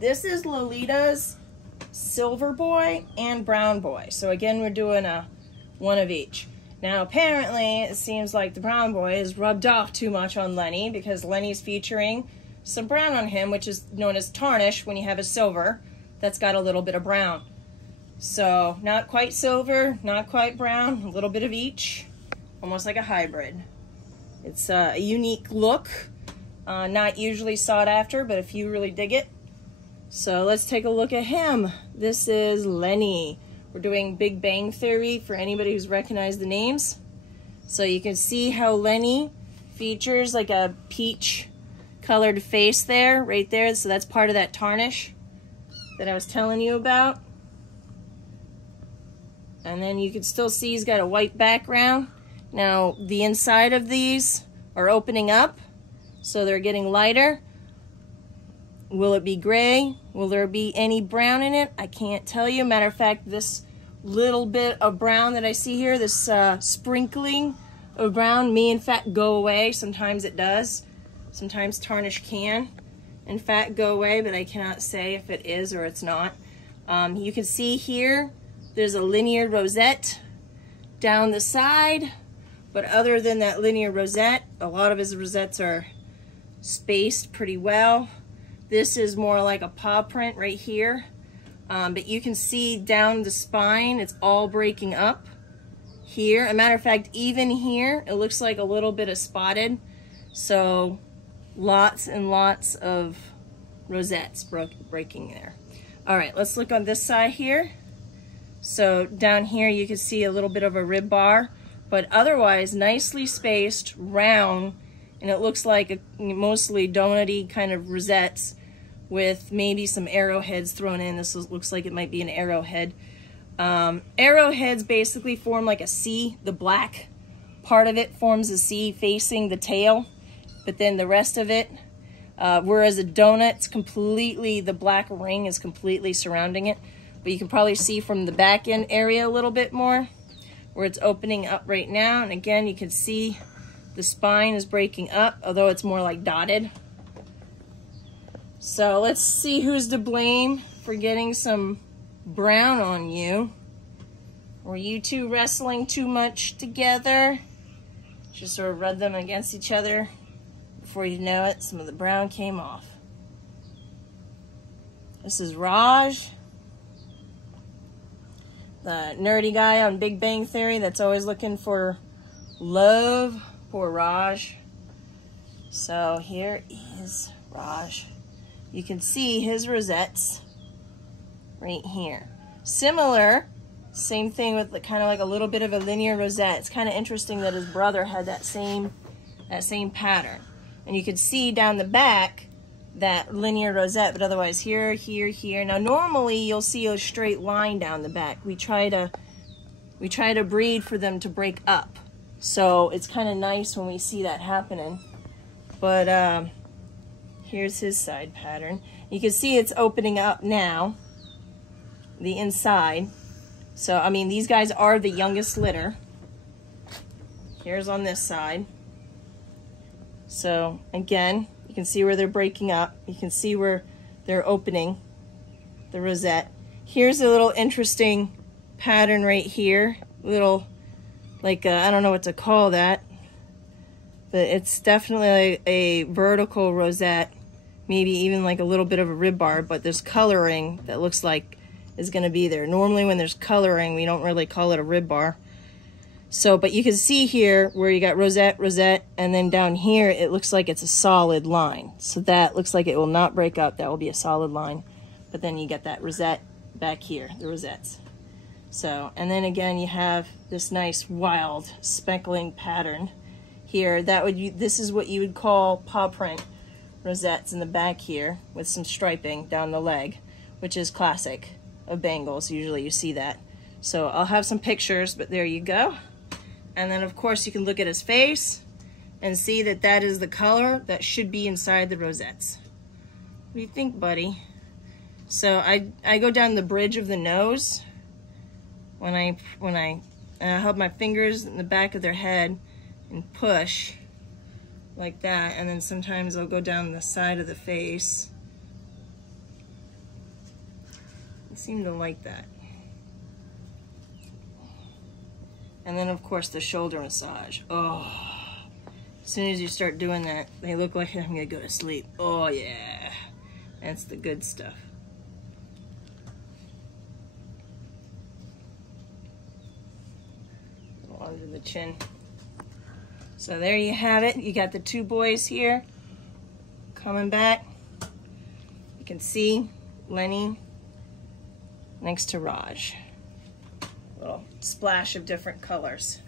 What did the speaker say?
this is Lolita's silver boy and brown boy. So again, we're doing a one of each. Now apparently it seems like the brown boy is rubbed off too much on Lenny, because Lenny's featuring some brown on him, which is known as tarnish when you have a silver that's got a little bit of brown. So not quite silver, not quite brown, a little bit of each, almost like a hybrid. It's a unique look, not usually sought after, but if you really dig it. So let's take a look at him. This is Lenny. We're doing Big Bang Theory for anybody who's recognized the names. So you can see how Lenny features like a peach colored face there, right there. So that's part of that tarnish that I was telling you about. And then you can still see he's got a white background. Now the inside of these are opening up, so they're getting lighter. Will it be gray? Will there be any brown in it? I can't tell you. Matter of fact, this little bit of brown that I see here, this sprinkling of brown, may in fact go away. Sometimes it does. Sometimes tarnish can in fact go away, but I cannot say if it is or it's not. You can see here there's a linear rosette down the side, but other than that linear rosette, a lot of his rosettes are spaced pretty well. This is more like a paw print right here, but you can see down the spine, it's all breaking up here. As a matter of fact, even here, it looks like a little bit of spotted. So lots and lots of rosettes breaking there. All right, let's look on this side here. So down here you can see a little bit of a rib bar, but otherwise nicely spaced, round, and it looks like a mostly donut-y kind of rosettes with maybe some arrowheads thrown in. This looks like it might be an arrowhead. Arrowheads basically form like a C. The black part of it forms a C facing the tail, but then the rest of it, whereas a donut, it's completely, the black ring is completely surrounding it. But you can probably see from the back end area a little bit more where it's opening up right now. And again, you can see the spine is breaking up, although it's more like dotted. So let's see who's to blame for getting some brown on you. Were you two wrestling too much together? Just sort of rub them against each other. Before you know it, some of the brown came off. This is Raj, the nerdy guy on Big Bang Theory that's always looking for love. Poor Raj. So here is Raj. You can see his rosettes right here. Similar, same thing with the, kind of like a little bit of a linear rosette. It's kind of interesting that his brother had that same pattern. And you can see down the back that linear rosette, but otherwise here, here, here. Now normally you'll see a straight line down the back. We try to breed for them to break up. So it's kind of nice when we see that happening. But here's his side pattern. You can see it's opening up now, the inside. So I mean, these guys are the youngest litter. Here's on this side. So again, you can see where they're breaking up. You can see where they're opening the rosette. Here's a little interesting pattern right here. Little, like, I don't know what to call that, but it's definitely a vertical rosette. Maybe even like a little bit of a rib bar, but there's coloring that looks like is gonna be there. Normally when there's coloring, we don't really call it a rib bar. So, but you can see here where you got rosette, rosette, and then down here, it looks like it's a solid line. So that looks like it will not break up. That will be a solid line. But then you get that rosette back here, the rosettes. So, and then again, you have this nice wild speckling pattern here. This is what you would call paw print rosettes in the back here with some striping down the leg, which is classic of Bengals. Usually you see that. So I'll have some pictures, but there you go. And then of course you can look at his face and see that that is the color that should be inside the rosettes. What do you think, buddy? So I go down the bridge of the nose when I have my fingers in the back of their head and push like that, and then sometimes I'll go down the side of the face They seem to like that. And then of course the shoulder massage. Oh, as soon as you start doing that, they look like I'm gonna go to sleep. Oh yeah, that's the good stuff. Under the chin. So there you have it. You got the two boys here coming back. You can see Lenny next to Raj. Little splash of different colors.